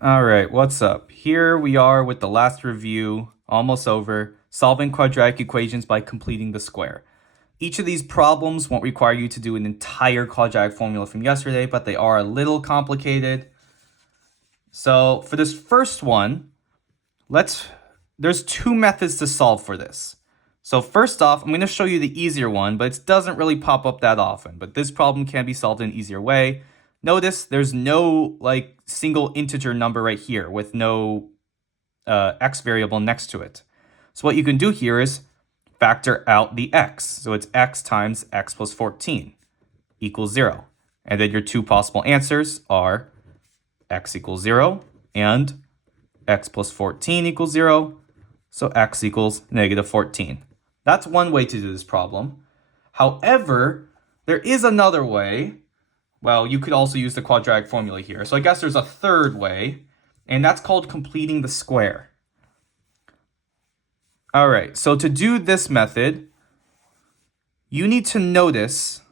All right, what's up? Here we are with the last review, almost over, solving quadratic equations by completing the square. Each of these problems won't require you to do an entire quadratic formula from yesterday, but they are a little complicated. So for this first one, there's two methods to solve for this. So first off, I'm going to show you the easier one, but it doesn't really pop up that often. But this problem can be solved in an easier way. Notice there's no single integer number right here with no x variable next to it. So what you can do here is factor out the x. So it's x times x plus 14 equals 0. And then your two possible answers are x equals 0 and x plus 14 equals 0. So x equals negative 14. That's one way to do this problem. However, there is another way. Well, you could also use the quadratic formula here. So I guess there's a third way, and that's called completing the square. All right, so to do this method, you need to notice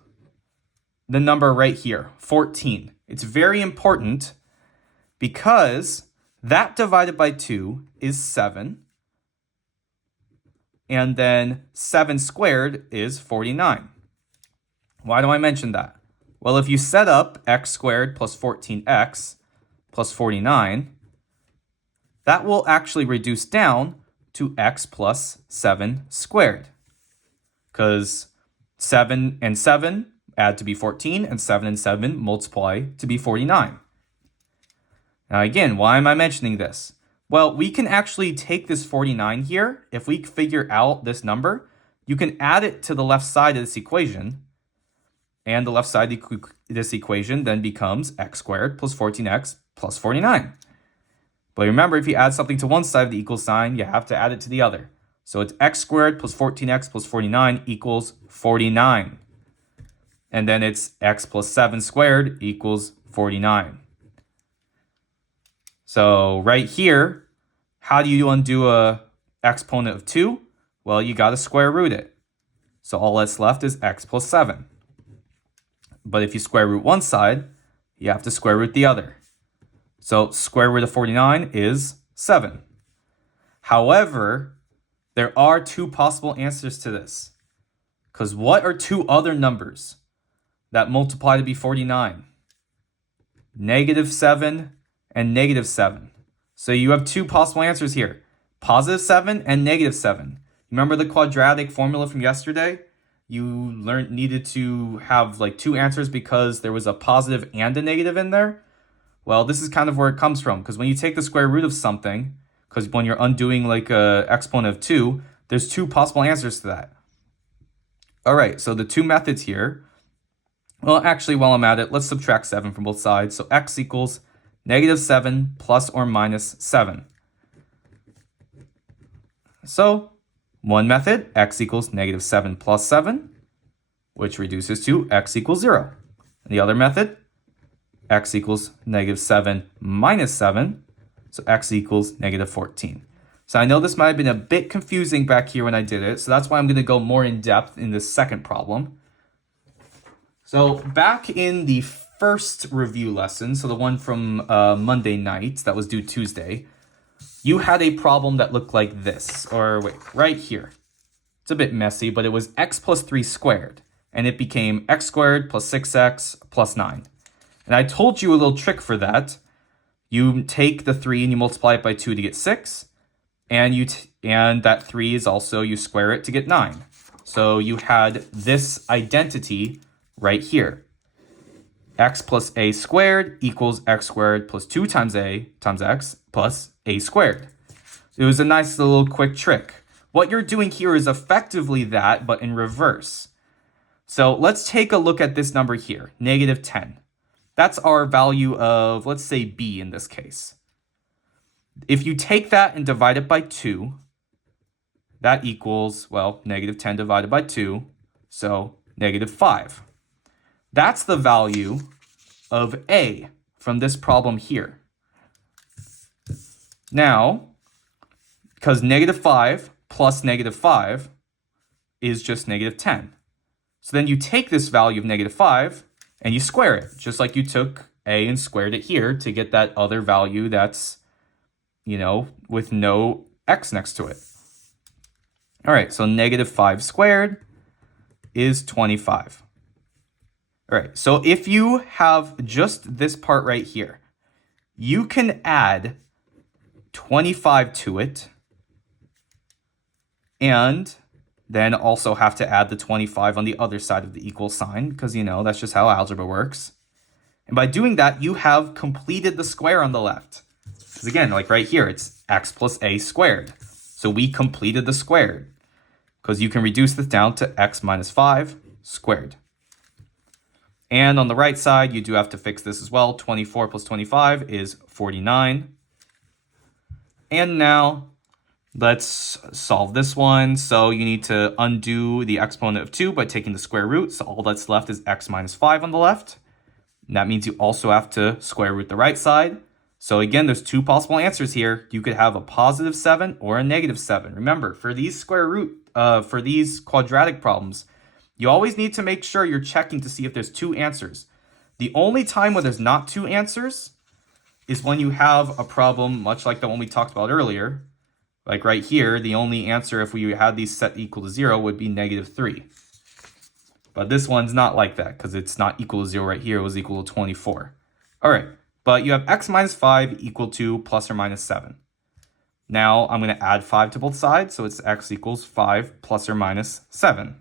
the number right here, 14. It's very important because that divided by 2 is 7. And then 7 squared is 49. Why do I mention that? Well, if you set up x squared plus 14x plus 49, that will actually reduce down to x plus 7 squared. Because 7 and 7 add to be 14, and 7 and 7 multiply to be 49. Now again, why am I mentioning this? Well, we can actually take this 49 here. If we figure out this number, you can add it to the left side of this equation. And the left side of this equation then becomes x squared plus 14x plus 49. But remember, if you add something to one side of the equal sign, you have to add it to the other. So it's x squared plus 14x plus 49 equals 49. And then it's x plus 7 squared equals 49. So right here, how do you undo a exponent of 2? Well, you got to square root it. So all that's left is x plus 7. But if you square root one side, you have to square root the other. So square root of 49 is 7. However, there are two possible answers to this. Because what are two other numbers that multiply to be 49? Negative 7 and negative 7. So you have two possible answers here. Positive 7 and negative 7. Remember the quadratic formula from yesterday? You needed to have two answers because there was a positive and a negative in there. Well, this is kind of where it comes from, because when you take the square root of something, because when you're undoing a exponent of 2, there's two possible answers to that. All right, so the two methods here. Well, actually, while I'm at it, let's subtract 7 from both sides. So x equals negative 7 plus or minus 7. So one method, x equals negative 7 plus 7, which reduces to x equals 0. And the other method, x equals negative 7 minus 7, so x equals negative 14. So I know this might have been a bit confusing back here when I did it, so that's why I'm going to go more in depth in this second problem. So back in the first review lesson, so the one from Monday night that was due Tuesday, you had a problem that looked like this, or wait, right here. It's a bit messy, but it was x plus 3 squared, and it became x squared plus 6x plus 9. And I told you a little trick for that. You take the 3 and you multiply it by 2 to get 6, and that 3 is also, you square it to get 9. So you had this identity right here. X plus a squared equals x squared plus 2 times a times x plus a squared. It was a nice little quick trick. What you're doing here is effectively that, but in reverse. So let's take a look at this number here, negative 10. That's our value of, let's say, b in this case. If you take that and divide it by 2, that equals, well, negative 10 divided by 2, so negative 5. That's the value of a from this problem here. Now, because negative 5 plus negative 5 is just negative 10. So then you take this value of negative 5 and you square it, just like you took a and squared it here to get that other value that's, with no x next to it. All right, so negative 5 squared is 25. All right, so if you have just this part right here, you can add 25 to it and then also have to add the 25 on the other side of the equal sign because, that's just how algebra works. And by doing that, you have completed the square on the left. Because again, like right here, it's x plus a squared. So we completed the squared because you can reduce this down to x minus 5 squared. And on the right side, you do have to fix this as well. 24 plus 25 is 49. And now let's solve this one. So you need to undo the exponent of 2 by taking the square root. So all that's left is x minus 5 on the left. And that means you also have to square root the right side. So again, there's two possible answers here. You could have a positive 7 or a negative 7. Remember, for these for these quadratic problems, you always need to make sure you're checking to see if there's two answers. The only time where there's not two answers is when you have a problem much like the one we talked about earlier. Like right here, the only answer if we had these set equal to 0 would be negative 3. But this one's not like that because it's not equal to 0 right here. It was equal to 24. All right, but you have x minus 5 equal to plus or minus 7. Now I'm going to add 5 to both sides, so it's x equals 5 plus or minus 7.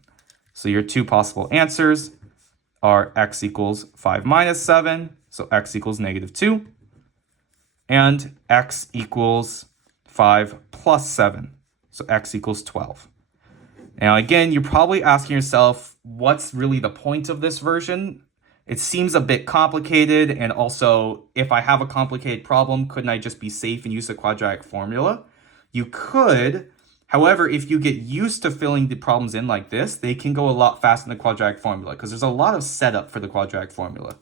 So your two possible answers are x equals 5 minus 7, so x equals negative 2, and x equals 5 plus 7, so x equals 12. Now again, you're probably asking yourself, what's really the point of this version? It seems a bit complicated, and also, if I have a complicated problem, couldn't I just be safe and use the quadratic formula? You could. However, if you get used to filling the problems in like this, they can go a lot faster in the quadratic formula because there's a lot of setup for the quadratic formula.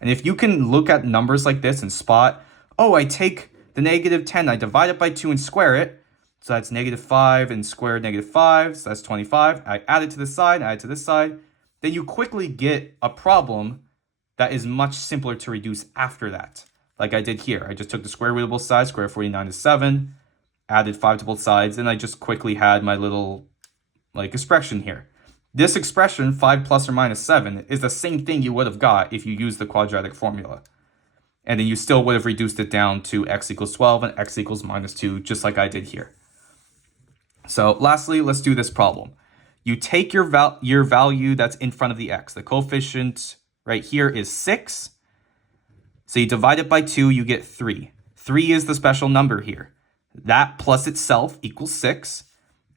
And if you can look at numbers like this and spot, oh, I take the negative 10, I divide it by 2 and square it. So that's negative 5 and square negative 5, so that's 25. I add it to this side, add it to this side. Then you quickly get a problem that is much simpler to reduce after that. Like I did here. I just took the square root of both sides, square root of 49 is 7. Added 5 to both sides, and I just quickly had my little expression here. This expression, 5 plus or minus 7, is the same thing you would have got if you used the quadratic formula. And then you still would have reduced it down to x equals 12 and x equals minus 2, just like I did here. So lastly, let's do this problem. You take your value that's in front of the x. The coefficient right here is 6. So you divide it by 2, you get 3. 3 is the special number here. That plus itself equals 6,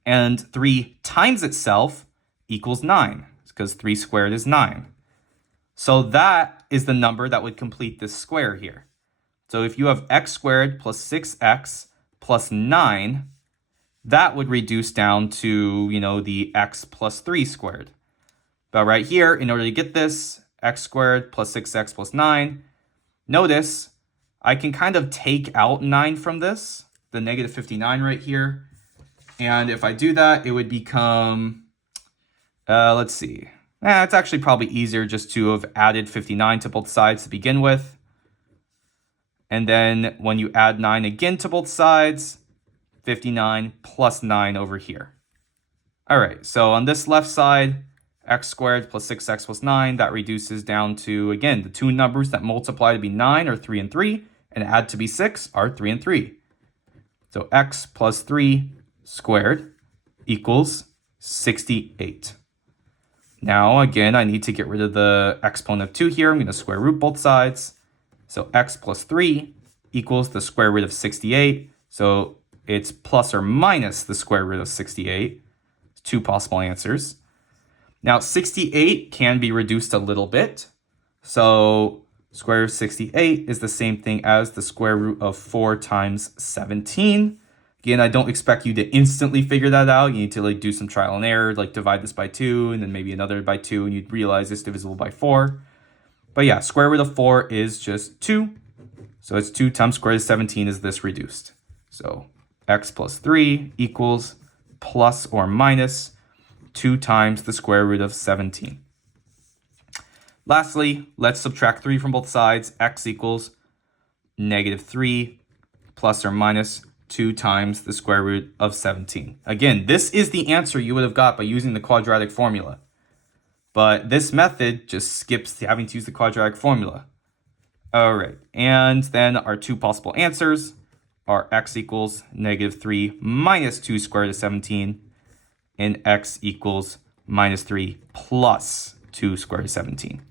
and 3 times itself equals 9, because 3 squared is 9. So that is the number that would complete this square here. So if you have x squared plus 6x plus 9, that would reduce down to, the x plus 3 squared. But right here, in order to get this, x squared plus 6x plus 9, notice I can kind of take out 9 from this. The negative 59 right here. And if I do that, it would become, let's see. It's actually probably easier just to have added 59 to both sides to begin with. And then when you add 9 again to both sides, 59 plus 9 over here. All right, so on this left side, x squared plus 6x plus 9, that reduces down to, again, the two numbers that multiply to be 9 are 3 and 3, and add to be 6 are 3 and 3. So x plus 3 squared equals 68. Now, again, I need to get rid of the exponent of 2 here. I'm going to square root both sides. So x plus 3 equals the square root of 68. So it's plus or minus the square root of 68. Two possible answers. Now, 68 can be reduced a little bit. So square root of 68 is the same thing as the square root of 4 times 17. Again, I don't expect you to instantly figure that out. You need to do some trial and error, divide this by 2 and then maybe another by 2, and you'd realize it's divisible by 4. But yeah, square root of 4 is just 2. So it's 2 times square root of 17 is this reduced. So x plus 3 equals plus or minus 2 times the square root of 17. Lastly, let's subtract 3 from both sides. X equals -3 plus or minus 2 times the square root of 17. Again, this is the answer you would have got by using the quadratic formula. But this method just skips having to use the quadratic formula. All right, and then our two possible answers are x equals -3 minus 2 square root of 17 and x equals -3 plus 2 square root of 17.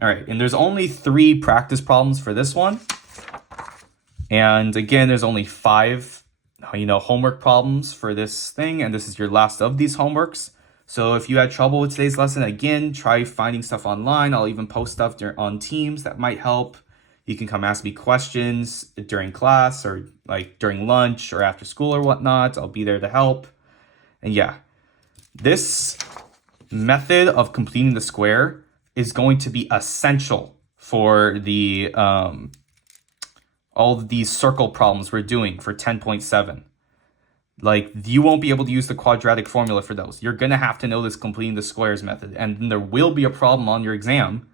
All right, and there's only 3 practice problems for this one. And again, there's only 5, homework problems for this thing, and this is your last of these homeworks. So if you had trouble with today's lesson, again, try finding stuff online. I'll even post stuff on Teams that might help. You can come ask me questions during class or like during lunch or after school or whatnot. I'll be there to help. And yeah, this method of completing the square is going to be essential for the all of these circle problems we're doing for 10.7. Like, you won't be able to use the quadratic formula for those. You're going to have to know this completing the squares method. And then there will be a problem on your exam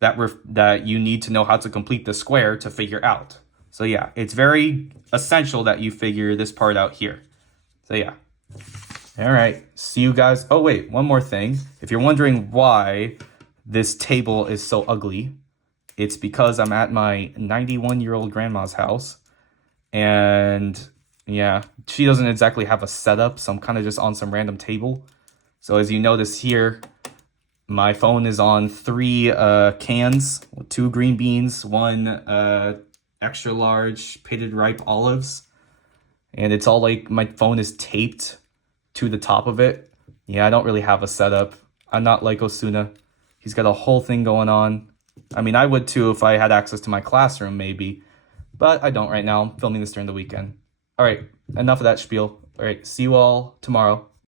that you need to know how to complete the square to figure out. So yeah, it's very essential that you figure this part out here. So yeah. All right, see you guys. Oh wait, one more thing. If you're wondering why this table is so ugly, it's because I'm at my 91-year-old grandma's house. And yeah, she doesn't exactly have a setup, so I'm kind of just on some random table. So as you notice here, my phone is on 3 cans, 2 green beans, 1 extra large pitted ripe olives. And it's all like my phone is taped to the top of it. Yeah, I don't really have a setup. I'm not like Osuna. He's got a whole thing going on. I mean, I would too if I had access to my classroom, maybe. But I don't right now. I'm filming this during the weekend. All right, enough of that spiel. All right, see you all tomorrow.